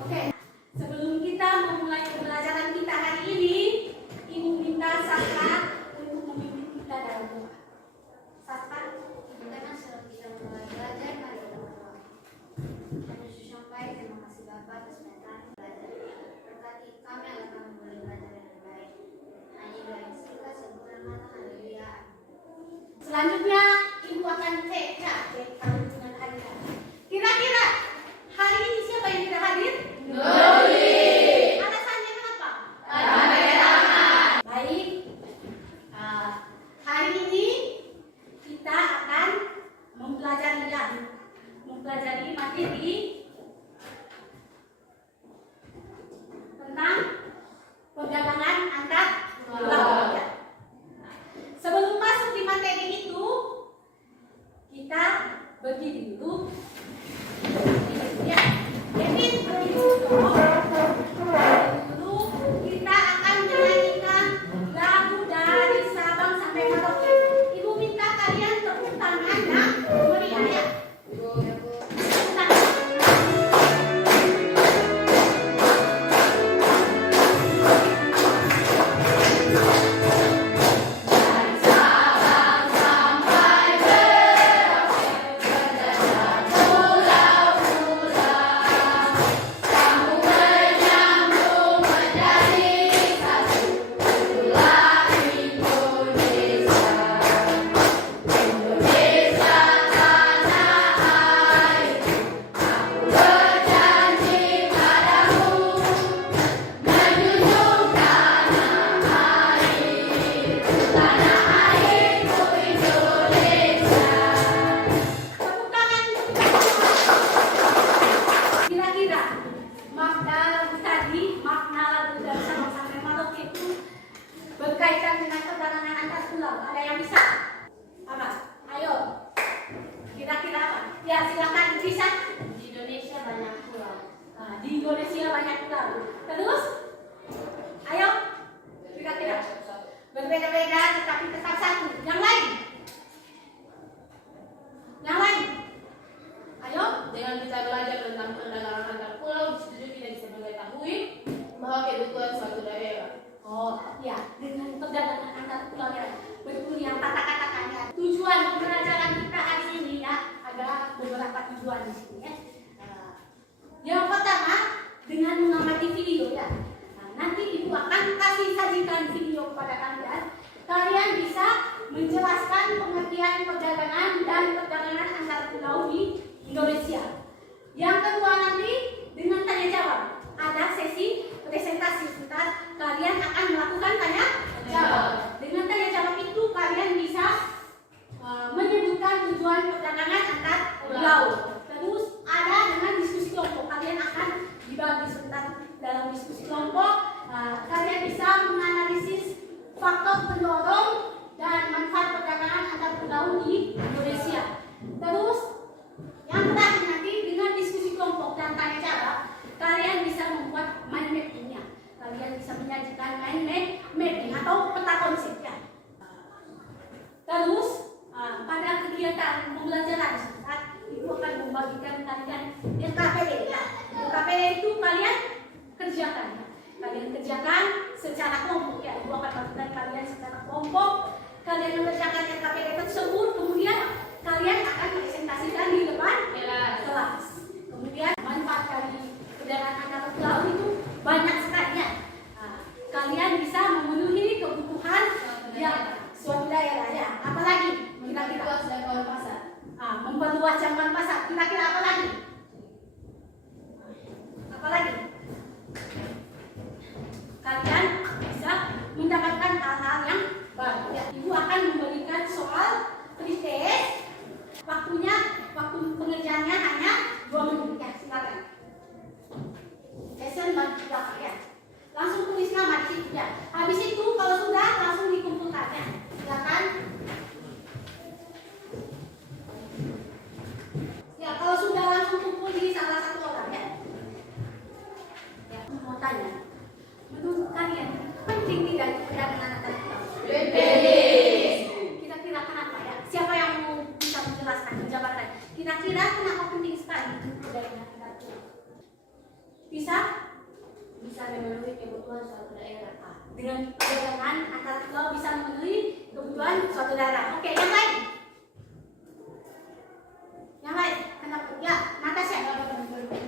Oke, sebelum kita memulai pembelajaran kita hari ini, Ibu minta Sastra untuk memimpin kita dalam doa. Sastra, Karena sebelum kita mulai belajar, mari kita berdoa. Kami sampai terima kasih Bapak atas perintah belajar. Berkati kami agar kami boleh belajar dengan baik. Hanya dari surga sempurna, haleluya. selanjutnya Ibu akan cek dengan hari ini. Kira-kira hari ini siapa yang tidak hadir? Doli. Alasannya kenapa? Tangan. Baik. Hari ini kita akan mempelajari materi tentang perdagangan antar pulau. Sebelum masuk di materi itu, kita berdiri dulu. Ya, jadi berdiri dulu. Kita akan menyanyikan lagu dari Sabang sampai Merauke. Ibu minta kalian tepuk tangan yang meriah ya. Tepuk tangan. Tepuk tangan. Kira-kira makna lagu tadi, makna lagu dari Sabang sampai Merauke itu berkaitan dengan perdagangan antar pulau. Ada yang bisa? Apa? Ayo. Kira-kira apa? Ya silakan bisa. Di Indonesia banyak pulau. Di Indonesia banyak pulau. Terus? Ayo. Kira-kira. Berbeda-beda tetapi tetap satu. Yang lain? Yang lain? Ayo. Dengan kita belajar tentang perdagangan antar pulau, di situ kita bisa mengetahui bahwa kebutuhan suatu daerah. Oh ya, dengan perdagangan antar pulau ya, betul yang Tata katakan ya. Tujuan pembelajaran kita hari ini ya, ada beberapa tujuan di sini ya. Yang pertama dengan mengamati video ya. Nanti Ibu akan sajikan video kepada kalian. Kalian bisa menjelaskan pengertian perdagangan dan perdagangan antar pulau di Indonesia. Yang kedua nanti dengan tanya jawab. Ada sesi presentasi sebentar. Kalian akan melakukan tanya jawab. Dengan tanya jawab itu kalian bisa menyebutkan tujuan perdagangan antar pulau. Terus ada dengan diskusi kelompok. Kalian akan dibagi sebentar dalam diskusi kelompok. Kalian bisa menganalisis faktor pendorong dan manfaat perdagangan antar pulau di Indonesia. Terus yang terakhir nanti dengan diskusi kelompok dan tanya jawab, kalian bisa membuat mind mapping-nya. Kalian bisa menyajikan mind mapping atau peta konsep ya. Terus pada kegiatan pembelajaran sebentar, Ibu akan membagikan kalian LKPD ya. LKPD itu kalian kerjakan ya. Kalian kerjakan secara kelompok ya. Ibu akan bagikan kalian secara kelompok. Kalian mengerjakan LKPD tersebut, kemudian kalian akan presentasikan di depan kelas. Kemudian manfaat dari perdagangan antar pulau itu banyak sekali ya. Kalian bisa memenuhi kebutuhan yang suatu daerah ya. Apalagi kira-kira Jangkauan pasar. memperluas jangkauan pasar. Kira-kira apa lagi? Apa lagi? Kalian bisa mendapatkan hal-hal yang baru. Ya, Ibu akan memberikan soal pretest. Waktu pengerjaannya hanya 2 menit. Ya, silakan. bisa memenuhi kebutuhan suatu daerah. dengan perdagangan antar pulau bisa memenuhi kebutuhan suatu daerah. Oke, yang lain? Yang lain? Kenapa? Ya, Natasha.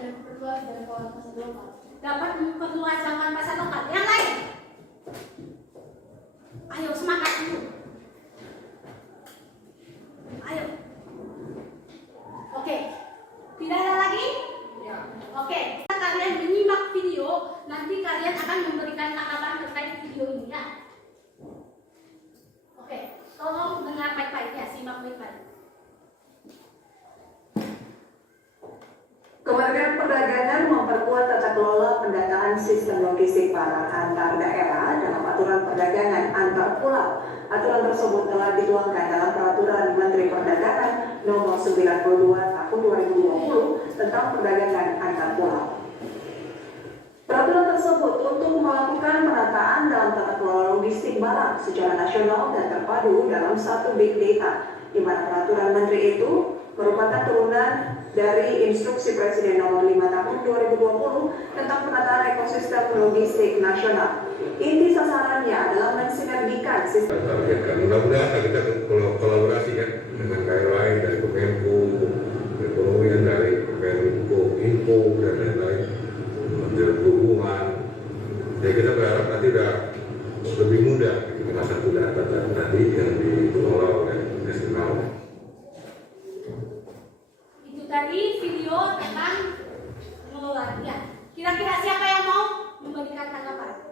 Memperluas jangkauan pasar lokal. Dapat memperluas jangkauan pasar lokal. Yang lain? Ayo, semangat dulu. Ayo. Oke. Tidak ada lagi? Ya. Oke. Kalian menyimak video, nanti kalian akan memberikan tanggapan terkait video ini ya. Oke. Tolong dengar baik-baik ya, simak baik-baik. Kementerian Perdagangan memperkuat tata kelola pendataan sistem logistik barang antar daerah dalam aturan perdagangan antar pulau. Aturan tersebut telah dituangkan dalam Peraturan Menteri Perdagangan Nomor 92 Tahun 2020 tentang perdagangan antar pulau. Peraturan tersebut untuk melakukan penataan dalam tata kelola logistik barang secara nasional dan terpadu dalam satu big data, di mana peraturan menteri itu merupakan turunan dari Instruksi Presiden Nomor 5 Tahun 2020 tentang penataan ekosistem logistik nasional. Inti sasarannya adalah mensinergikan sistem. Targetkan. Mudah-mudahan kita kolaborasi kan dengan daerah lain dari Kemenko, Ekonomi dari Kemenko, Info dan lain-lain, Kementerian Perhubungan. Jadi kita berharap nanti udah lebih mudah karena satu data tadi yang dikelola oleh nasional. Tadi video tentang pengelolaan ya. Kira-kira siapa yang mau memberikan tanggapan?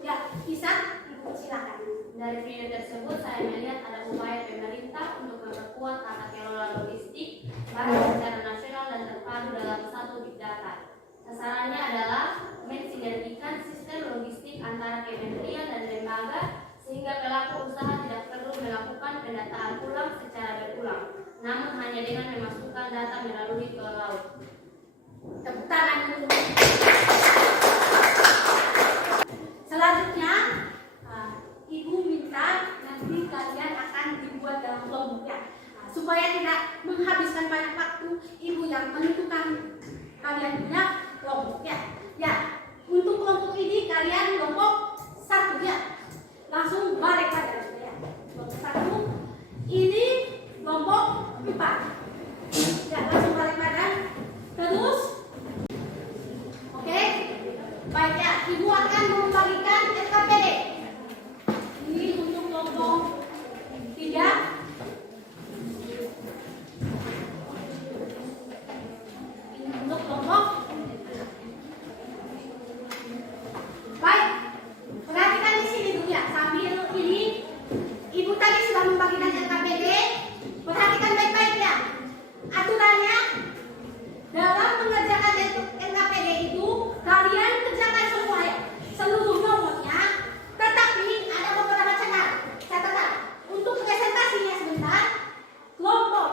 Ya, Isa, Ibu silakan. Dari video tersebut saya melihat ada upaya pemerintah untuk memperkuat tata kelola logistik barang secara nasional dan terpadu dalam satu big data. Sasarannya adalah mensinergikan sistem logistik antara kementerian dan lembaga sehingga pelaku usaha tidak perlu melakukan pendataan ulang secara berulang, namun hanya dengan memasukkan data melalui ke laut. Tepuk tangan dulu. Selanjutnya, Ibu minta nanti kalian akan dibuat dalam kelompok ya. Supaya tidak menghabiskan banyak waktu, Ibu yang menentukan kalian punya kelompok ya. Ya, untuk kelompok ini kalian kelompok 1 ya. Langsung balik pada ya. Kelompok 1 ini kelompok 4. Ya, langsung balik badan. Terus, oke, baik ya. Ibu akan membagikan SKPD. Ini untuk kelompok 3. Ini untuk kelompok. Baik, perhatikan di sini dulu ya. Sambil ini, Ibu tadi sudah membagikan SKPD. Perhatikan baik-baik ya. Aturannya dalam mengerjakan NKPD itu kalian kerjakan semua ya, seluruh nomornya. Tetapi ada beberapa catatan. Untuk presentasinya sebentar, kelompok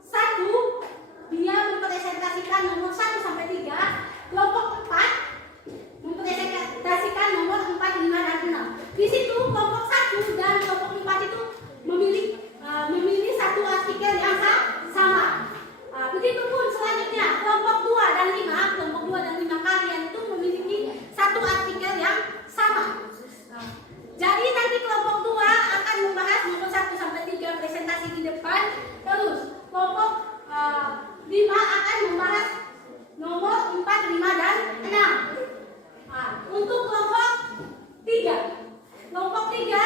1 dia mempresentasikan nomor 1 sampai 3, kelompok 4 mempresentasikan nomor 4, 5 dan 6. Di situ kelompok 1 dan kelompok 4 itu memilih satu artikel yang sama. Begitupun selanjutnya kelompok 2 dan 5 kalian itu memiliki satu artikel yang sama. Jadi nanti kelompok 2 akan membahas nomor 1 sampai 3 presentasi di depan. Terus kelompok 5 akan membahas nomor 4, 5 dan 6. Untuk kelompok 3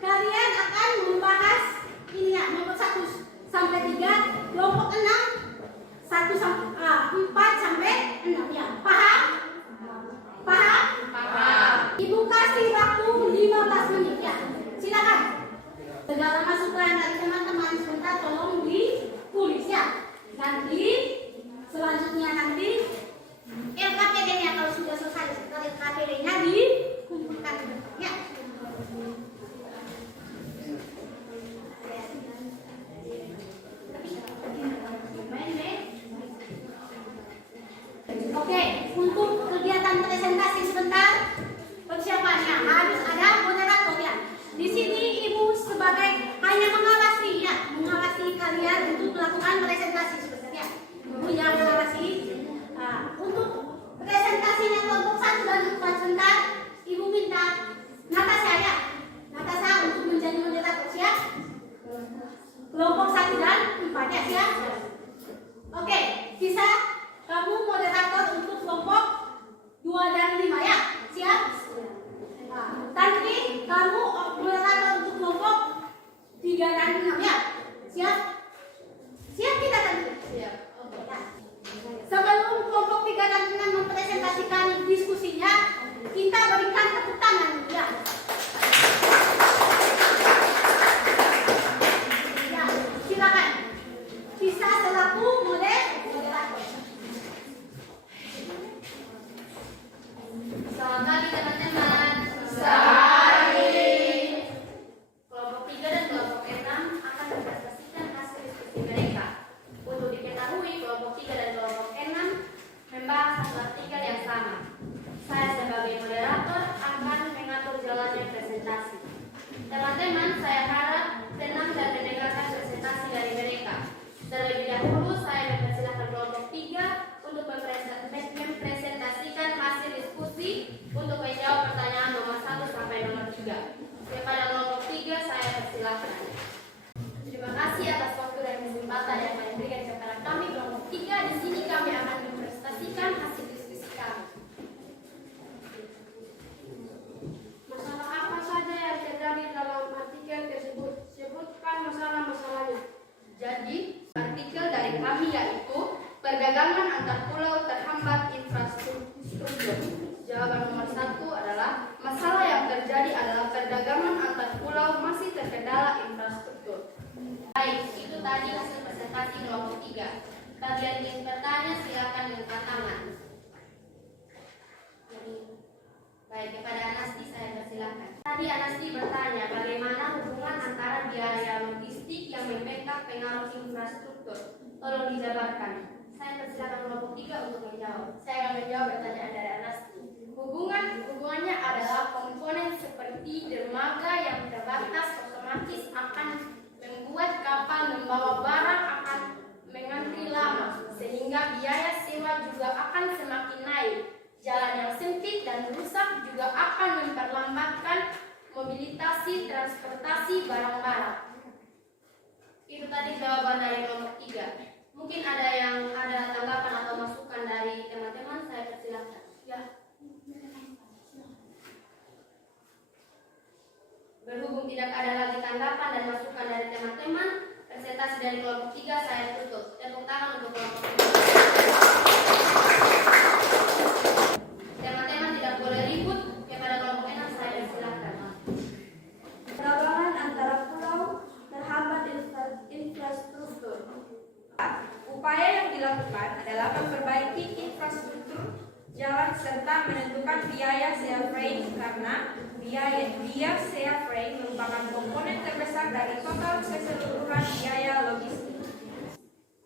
kalian akan membahas ini ya, nomor 1 sampai 3, kelompok 6 4 sampai 6 ya. Paham? Ibu kasih waktu 15 menit ya. Silakan. Segala masukan dari teman-teman sebentar tolong ditulis ya. Nanti selanjutnya LKPD-nya kalau sudah selesai LKPD-nya dikumpulkan ya. Oke, untuk kegiatan presentasi sebentar persiapannya harus ada moderator ya. Di sini Ibu sebagai hanya mengawasi kalian untuk melakukan presentasi sebenarnya. Ibu yang mengawasi untuk presentasi Baik, kepada Anasti saya persilakan. Tadi Anasti bertanya bagaimana hubungan antara biaya logistik yang membackup pengaruh infrastruktur. Tolong dijabarkan. Saya persilakan kelompok 3 untuk menjawab. Saya akan menjawab pertanyaan dari Anasti. Hubungannya adalah komponen seperti dermaga yang terbatas otomatis akan membuat kapal membawa barang akan mengantri lama, sehingga biaya sewa juga akan semakin naik. Jalan yang sempit dan rusak juga akan memperlambatkan mobilitasi transportasi barang-barang. Itu tadi jawaban dari kelompok 3. Mungkin ada tanggapan atau masukan dari teman-teman, saya persilakan. Ya. Berhubung tidak ada lagi tanggapan dan masukan dari teman-teman, presentasi dari kelompok 3 saya tutup. Tepuk tangan untuk kelompok 3. Teman-teman tidak boleh ribut. Kepada kelompok 6 saya persilakan. Perdagangan antara pulau terhambat infrastruktur. Upaya yang dilakukan adalah memperbaiki infrastruktur jalan serta menentukan biaya sea freight karena biaya sea freight merupakan komponen terbesar dari total keseluruhan biaya logistik.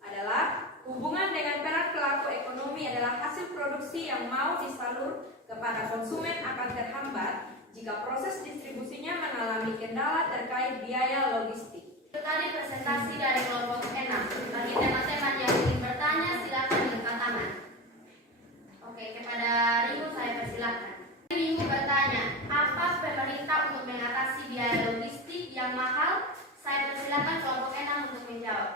Adalah hubungan dengan peran pelaku ekonomi adalah hasil produksi yang mau disalur kepada konsumen akan terhambat jika proses distribusinya mengalami kendala terkait biaya logistik. Itu tadi presentasi dari kelompok 6. Bagi teman-teman yang ingin bertanya, silakan angkat tangan. Oke, kepada Ringo saya persilakan. Ringo bertanya, apa pemerintah untuk mengatasi biaya logistik yang mahal? Saya persilakan kelompok 6 untuk menjawab.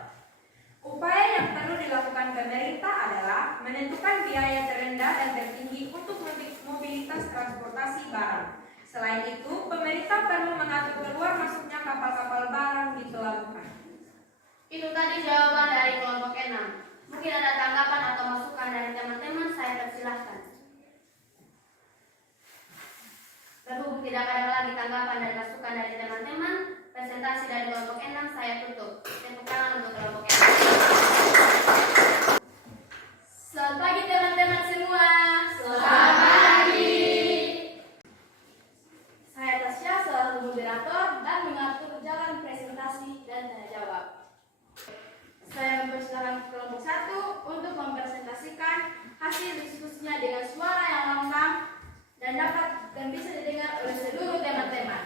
Upaya yang perlu dilakukan pemerintah adalah menentukan biaya terendah dan tertinggi untuk mobilitas transportasi barang. Selain itu, pemerintah perlu mengatur keluar masuknya kapal-kapal barang di pelabuhan. Itu tadi jawaban dari kelompok 6. Mungkin ada tanggapan atau masukan dari teman-teman, saya persilahkan. Berhubung tidak ada lagi tanggapan dan masukan dari teman-teman, presentasi dari kelompok 6 saya tutup. Tepuk tangan untuk kelompok 6. Selamat pagi teman-teman semua. Selamat pagi. Saya Tasya selaku moderator dan mengatur jalan presentasi dan tanya jawab. Saya mempersilakan kelompok 1 untuk mempresentasikan hasil diskusinya dengan suara yang lantang dan bisa didengar oleh seluruh teman-teman.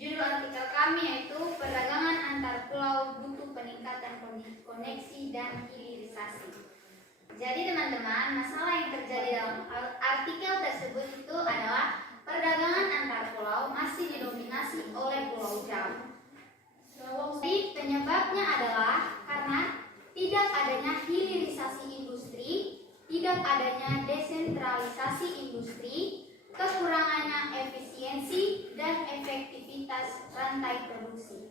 Judul artikel kami yaitu perdagangan antar pulau butuh peningkatan koneksi dan hilirisasi. Jadi teman-teman, masalah yang terjadi dalam artikel tersebut itu adalah perdagangan antar pulau masih didominasi oleh Pulau Jawa. Jadi penyebabnya adalah karena tidak adanya hilirisasi industri, tidak adanya desentralisasi industri, kekurangannya efisiensi dan efektivitas rantai produksi.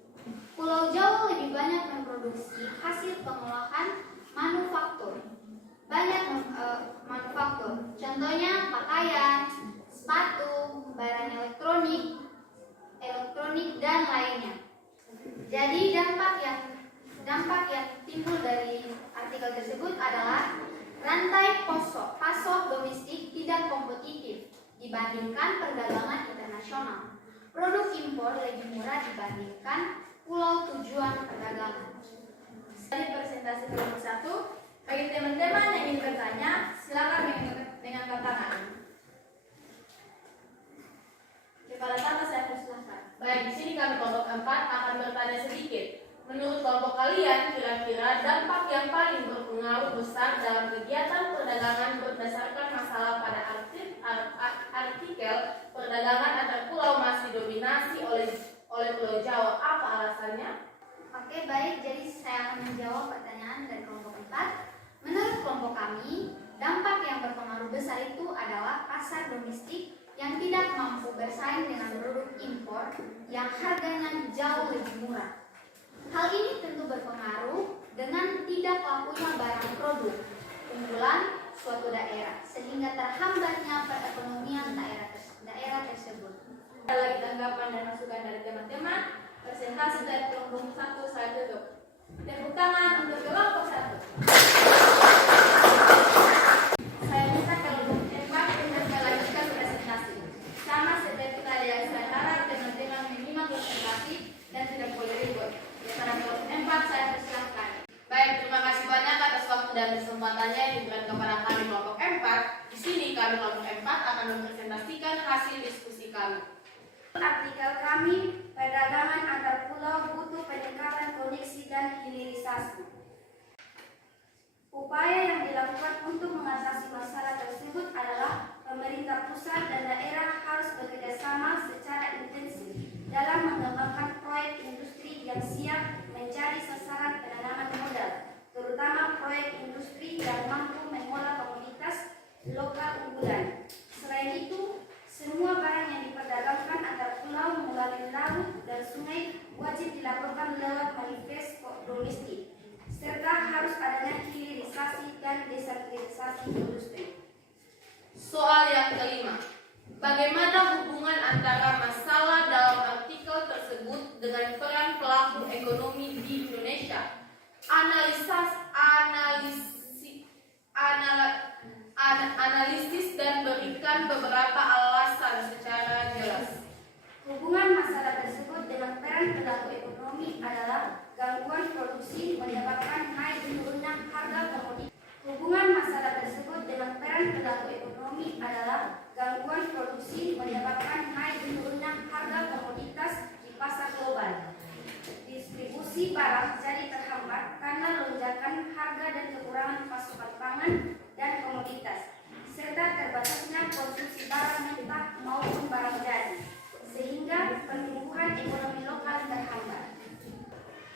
Pulau Jawa lebih banyak memproduksi hasil pengolahan manufaktur. Banyak manufaktur, contohnya pakaian, sepatu, barang elektronik dan lainnya. Jadi dampak yang timbul dari artikel tersebut adalah rantai pasok domestik tidak kompetitif dibandingkan perdagangan internasional. Produk impor lebih murah dibandingkan pulau tujuan perdagangan. Dari presentasi kelompok 1, bagi teman-teman yang ingin bertanya, silakan mengangkat tangan. Kepala tangan saya persilahkan. Baik, di sini kami kelompok 4 akan bertanya sedikit. Menurut kelompok kalian, kira-kira dampak yang paling berpengaruh besar dalam kegiatan perdagangan berdasarkan masalah pada artikel perdagangan antar pulau masih dominasi oleh Pulau Jawa, apa alasannya? Oke, baik. Jadi saya akan menjawab pertanyaan dari kelompok 4. Menurut kelompok kami, dampak yang berpengaruh besar itu adalah pasar domestik yang tidak mampu bersaing dengan produk impor yang harganya jauh lebih murah. Hal ini tentu berpengaruh dengan tidak lakunya barang produk unggulan suatu daerah, sehingga terhambatnya perekonomian daerah tersebut. Ada lagi tanggapan dan masukan dari teman-teman? Presentasi dari kelompok 1 saya tutup. Tepuk tangan untuk kelompok 1. Saya minta kelompok dan kepada kami kelompok 4. Di sini kami kelompok 4 akan mempresentasikan hasil diskusi kami. Artikel kami, perdagangan antar pulau butuh peningkatan koneksi dan hilirisasi. Upaya yang dilakukan untuk mengatasi masalah tersebut adalah pemerintah pusat dan daerah harus bekerjasama secara intensif dalam mengembangkan proyek industri yang siap menjadi sasaran penanaman modal, terutama proyek industri yang mampu mengolah komoditas lokal unggulan. Selain itu, semua barang yang diperdagangkan antar pulau melalui laut dan sungai wajib dilaporkan lewat manifest domestik, serta harus adanya hilirisasi dan desentralisasi industri. Soal yang kelima, bagaimana hubungan antara masalah dalam artikel tersebut dengan peran pelaku ekonomi di Indonesia? Analisis dan berikan beberapa alasan secara jelas. Hubungan masalah tersebut dengan peran pelaku ekonomi adalah gangguan produksi menyebabkan naik turunnya harga komoditas. Hubungan masalah tersebut dengan peran pelaku ekonomi adalah gangguan produksi menyebabkan naik turunnya harga komoditas di pasar global. Distribusi barang jadi terhambat karena lonjakan harga dan kekurangan pasokan pangan dan komoditas, serta terbatasnya konsumsi barang mentah maupun barang jadi, sehingga pertumbuhan ekonomi lokal terhambat.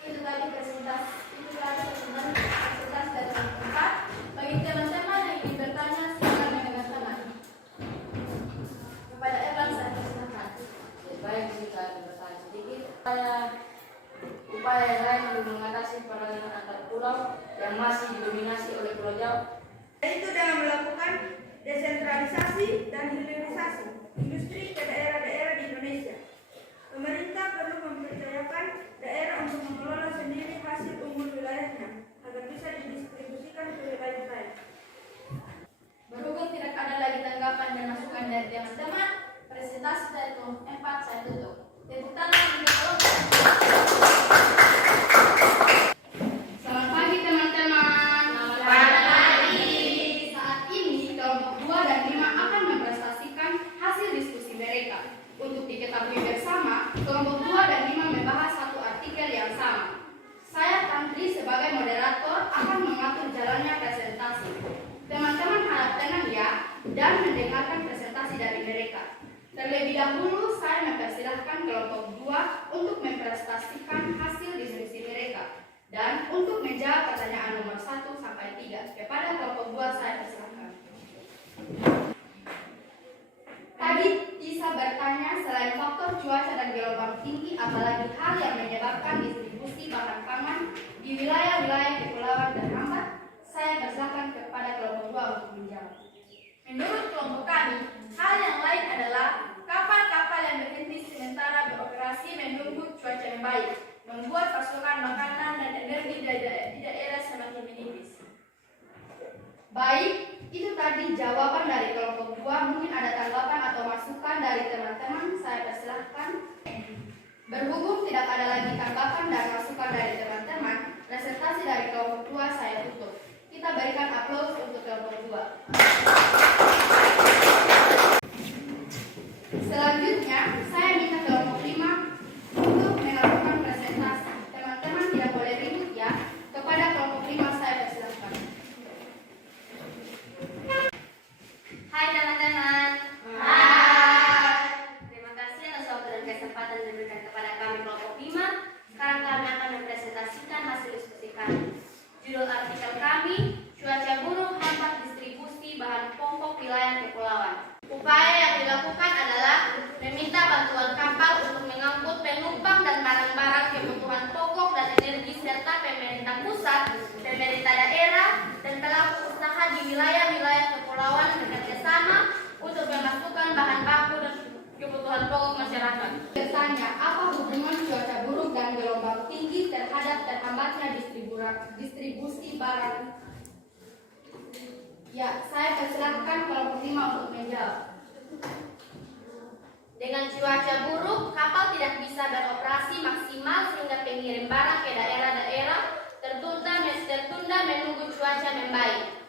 Itu tadi presentasi dari tempat. Bagi teman-teman yang ingin bertanya, silakan mengangkat tangan. Kepada Erlan saya persilakan. Baik, jika ada bertanya sedikit, upaya yang lain untuk mengatasi perdagangan antar pulau yang masih didominasi oleh Pulau Jawa, Yaitu dengan melakukan desentralisasi dan hilirisasi industri ke daerah-daerah di Indonesia. Pemerintah perlu mempercayakan daerah untuk mengelola sendiri hasil unggul wilayahnya agar bisa didistribusikan ke wilayah lain. Berhubung tidak ada lagi tanggapan dan masukan dari teman-teman, presentasi dari kelompok 4 saya tutup. Tepuk tangan untuk kelompok 4. Selamat pagi teman-teman. Selamat pagi. Saat ini kelompok 2 dan 5 akan mempresentasikan hasil diskusi mereka. Untuk diketahui bersama, kelompok 2 dan 5 membahas satu artikel yang sama. Saya Tantri sebagai moderator akan mengatur jalannya presentasi. Teman-teman harap tenang ya dan mendengarkan presentasi dari mereka. Terlebih dahulu saya mempersilahkan kelompok 2 untuk mempresentasikan hasil diskusi mereka dan untuk menjawab pertanyaan nomor 1 sampai 3. Kepada kelompok 2 saya persilahkan. Tadi bisa bertanya selain faktor cuaca dan gelombang tinggi, apalagi hal yang menyebabkan distribusi bahan pangan di wilayah-wilayah kepulauan terhambat? Saya persilakan kepada kelompok 2 untuk menjawab. Menurut kelompok kami, hal yang lain adalah kapal-kapal yang berhenti sementara beroperasi menunggu cuaca yang baik, membuat pasokan makanan dan energi di daerah semakin menipis. Baik, itu tadi jawaban dari kelompok 2. Mungkin ada tanggapan atau masukan dari teman-teman, saya persilahkan. Berhubung tidak ada lagi tanggapan dan masukan dari teman-teman, presentasi dari kelompok 2 saya tutup. Kita berikan aplaus untuk kelompok 2. Selanjutnya, saya minta kelompok 5 untuk melakukan presentasi. Teman-teman tidak boleh ribut ya. Kepada kelompok 5 saya persilahkan. Hai teman-teman. Hai. Terima kasih atas waktu dan kesempatan yang diberikan kepada kami kelompok 5. Sekarang kami akan mempresentasikan hasil diskusi kami. Judul artikel kami, cuaca buruk hambat distribusi bahan pokok wilayah kepulauan. Upaya yang dilakukan adalah meminta bantuan kapal untuk mengangkut penumpang dan barang-barang kebutuhan pokok dan energi serta pemerintah pusat, pemerintah daerah, dan pelaku usaha di wilayah-wilayah kepulauan bekerjasama untuk memasukkan bahan baku dan kebutuhan pokok masyarakat. Bertanya, apa hubungan cuaca buruk dan gelombang tinggi terhadap terhambatnya distribusi barang? Ya, saya persilahkan kelompok 5 untuk menjawab. Dengan cuaca buruk, kapal tidak bisa beroperasi maksimal sehingga pengirim barang ke daerah-daerah tertunda menunggu cuaca membaik.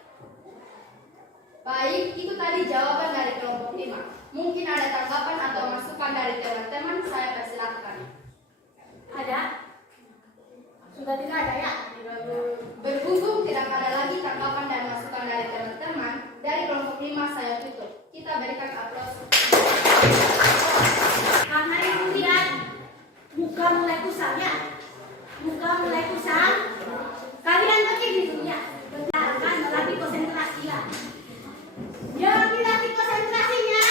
Baik, itu tadi jawaban dari kelompok 5. Mungkin ada tanggapan atau masukan dari teman-teman, saya persilakan. Ada? Sudah tidak ada ya? Berhubung tidak ada lagi tanggapan dan masukan dari teman-teman, dari kelompok 5 saya tutup. Kita berikan aplaus. Karena itu lihat muka mulai kusam ya, muka mulai kusam. Kalian begini dulu ya, benarkan melatih konsentrasi ya. Yang dilatih konsentrasinya,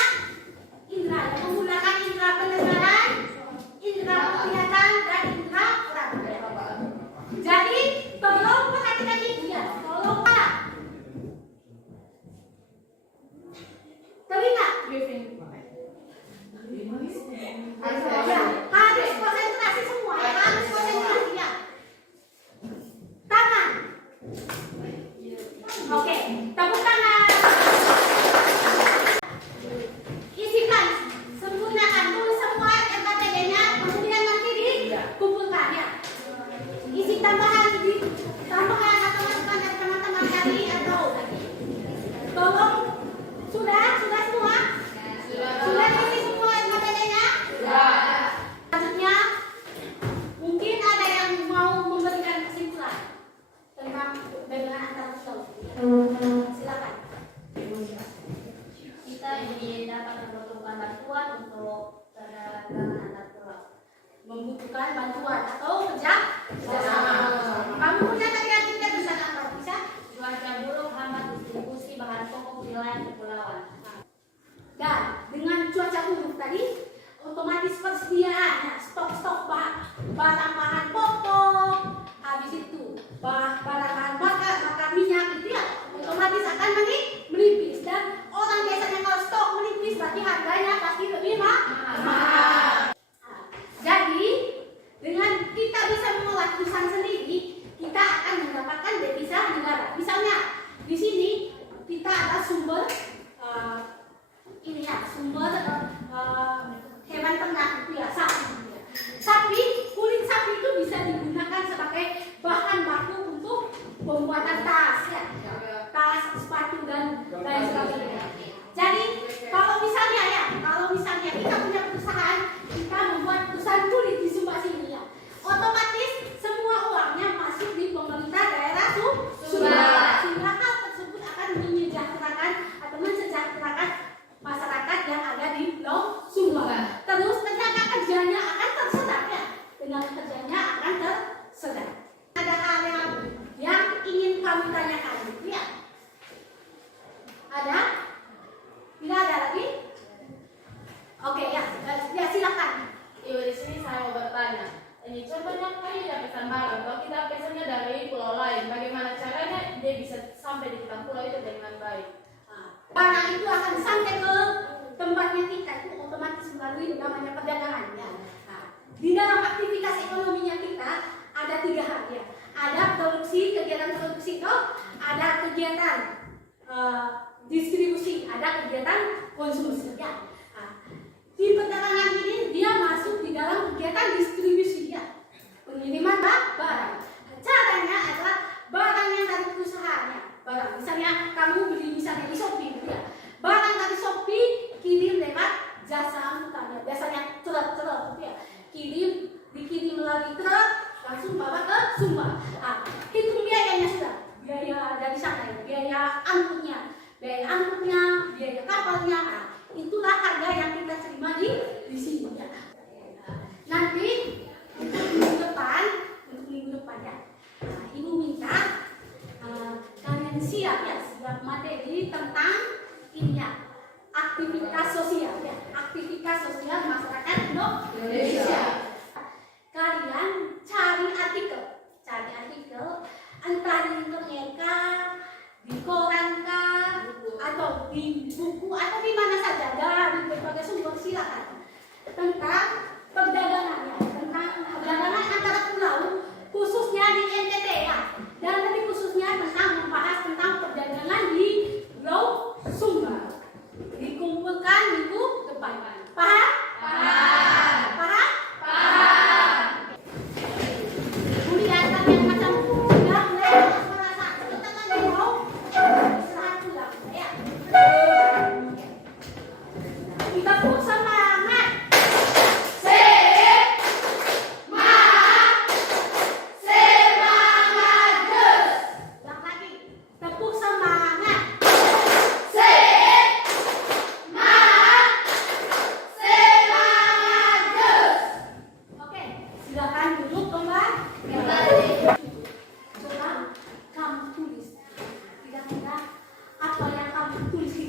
indra yang menggunakan indra pendengaran, indra penglihatan, dan indra peraba. Jadi tolong perhatikan itu ya, tolong Pak. Telinga. Ya, harus konsentrasi semua ya, harus konsentrasi ya. Tangan. Oke, tepuk tangan. Isikan, sempurnakan dulu semua RKTD-nya, kemudian nanti dikumpulkan ya. Isi tambahan atau masukan dari teman-teman tadi atau tolong sudah semua? Sudah diisi semua RKTD-nya? Selanjutnya, mungkin ada yang mau memberikan kesimpulan tentang perbedaan antar pulau. Silakan. Kita ini dapat membutuhkan bantuan untuk perdagangan antar pulau. Membutuhkan bantuan atau kerjasama. Kamu punya tadi tidak bisa apa? Bisa? Cuaca buruk hambat distribusi bahan pokok wilayah kepulauan. Dan dengan cuaca buruk tadi, otomatis persediaan stok bahan pokok, habis itu bahan bakar minyak itu ya, otomatis akan menipis. Dan orang biasanya kalau stok menipis berarti harganya pasti lebih mahal. Jadi dengan kita bisa mengolah perusahaan sendiri, kita akan mendapatkan devisa negara. Misalnya di sini kita ada sumber hewan ternak itu ya, sapi. Sapi, kulit sapi itu bisa digunakan sebagai bahan baku untuk pembuatan tas ya, tas, sepatu dan lain sebagainya. Jadi kalau misalnya kita punya perusahaan, kita membuat perusahaan kulit di Sumba sini ya, otomatis semua uangnya masuk di pemerintah daerah Sumba. Sehingga hal tersebut akan mensejahterakan masyarakat yang ada di Pulau Sumba. Terus tenaga kerjanya akan tersedak ya, Ada hal yang ingin kamu tanyakan gitu ya? Ada? Tidak ada lagi? Oke ya, silakan. Ibu di sini saya mau bertanya. Ini contohnya kami ada pesan barang. Kalau kita pesannya dari pulau lain, bagaimana caranya dia bisa sampai di kita pulau itu dengan baik? Barang itu akan sampai ke tempatnya kita itu otomatis melalui namanya perdagangan ya. Di dalam aktivitas ekonominya kita ada 3 hal ya. Ada kegiatan produksi itu, ada kegiatan distribusi, ada kegiatan konsumsi ya. Di perdagangan ini dia masuk di dalam kegiatan distribusi ya, pengiriman barang. Caranya adalah barang yang dari perusahaannya. Barang misalnya kamu beli misalnya di Shopee gitu ya. Barang dari Shopee kirim lewat jasa angkutan, biasanya truk gitu ya. Dikirim melalui truk langsung bawa ke Sumba. Hitung biayanya sudah. Biaya dari sana ya, biaya angkutnya, biaya kapalnya. Itulah harga yang kita terima di sini ya. Nanti untuk minggu depan ya. Ibu minta kalian siap materi tentang ini ya, aktivitas sosial ya, aktivitas sosial masyarakat Indonesia. Kalian cari artikel entah di internet kah, di koran kah, atau di buku atau di mana saja dari berbagai sumber silakan tentang perdagangan ya, tentang perdagangan antara pulau khususnya di NTT ya, dan lebih khususnya tentang membahas tentang perdagangan di Pulau Sumba. Dikumpulkan minggu depan. Paham? Paham? Kemudian kalian macam sudah mulai merasa teman-teman mau istirahat pulang ya.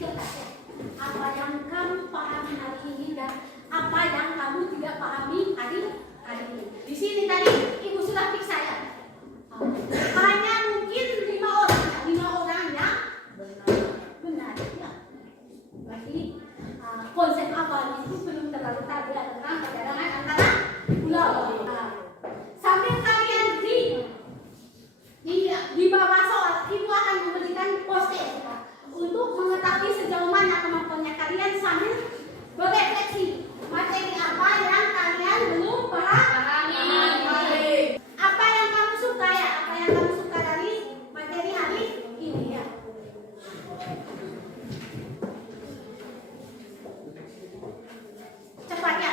kertas ya. Apa yang kamu pahami hari ini dan apa yang kamu tidak pahami hari ini. Di sini tadi ibu sudah periksa ya. Hanya mungkin 5 orang ya benar ya. Berarti konsep awal itu belum terlalu tahu ya, tentang perdagangan antara pulau. Sambil kalian di bawah soal ibu akan memberikan poster untuk mengetahui sejauh mana kemampuannya kalian sambil berefleksi materi apa yang kalian belum pahami. Apa yang kamu suka ya? Apa yang kamu suka dari materi hari ini ya? Cepat ya.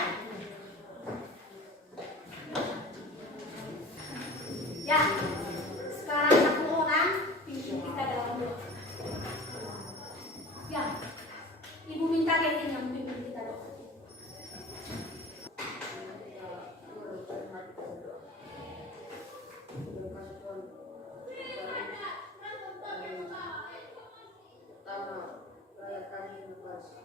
Ya. Sekarang 1 orang pimpin kita dalam doa. Ya. Ibu minta Kevin yang pimpin kita doa. Pertama, layak kami inovasi.